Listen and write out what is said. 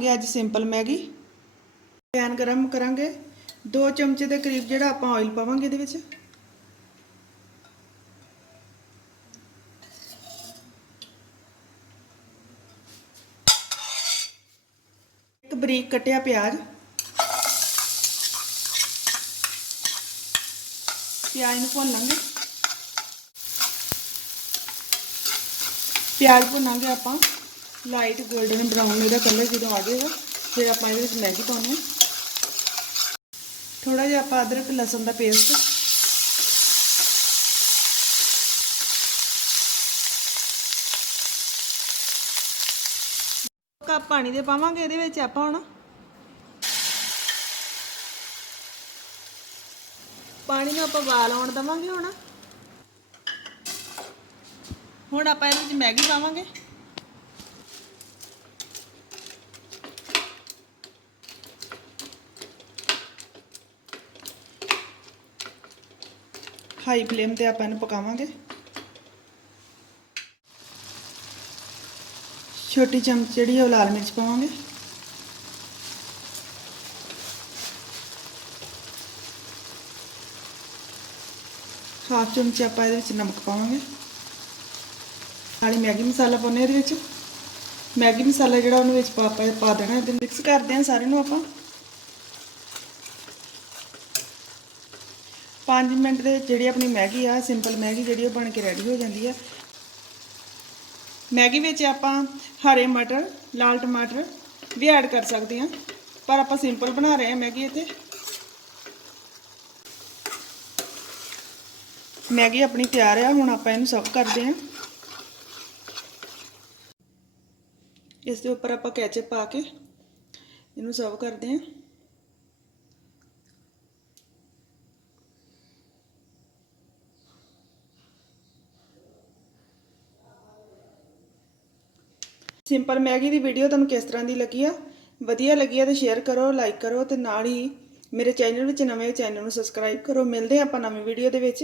बनावांगे अज simple Maggi. Pan गरम करांगे, 2 चमचे के करीब जिहड़ा आपां ऑयल पावांगे इहदे विच। एक बरीक कटिया प्याज, प्याज नूं भुन लांगे। प्याज भुनांगे आपां लाइट गोल्डन ब्राउन इहदा कलर जो आ जाएगा फिर आपां इहदे विच मैगी पाउने। थोड़ा जिहा आपां अदरक लहसुन का पेस्ट, कप पानी दे पावांगे इहदे विच आपां हुण। पानी नूं आपां उबाल आउण देवांगे। हुण आपां इहदे विच मैगी पावांगे। हाई फ्लेम ते आपां इहनूं पकावांगे। छोटी चमच जिहड़ी है लाल मिर्च पावांगे। हाफ चमचे आपां इहदे विच नमक पावांगे। नाले मैगी मसाला पाउने इहदे विच। मैगी मसाला जिहड़ा उहनूं विच पा देना। इहदे मिक्स करदे हां सारे नूं आपां। 5 मिनट दे जिहड़ी अपनी मैगी आ सिंपल मैगी जिहड़ी बन के रेडी हो जाती है। मैगी विच आपां हरे मटर, लाल टमाटर भी ऐड कर सकते हैं, पर आपां सिंपल बना रहे हैं मैगी इत्थे। मैगी अपनी तैयार है, हुण आपां इहनूं सर्व करते हैं। इस दे उपर आपां कैचअप पा के इहनूं सर्व करते हैं। सिंपल मैगी की वीडियो तुहानूं किस तरह की लगी आ? वधिया लगी है तो शेयर करो, लाइक करो, तो नाल ही मेरे चैनल में नवे चैनल में सबसक्राइब करो। मिलते हैं आपां नवीं वीडियो दे विच।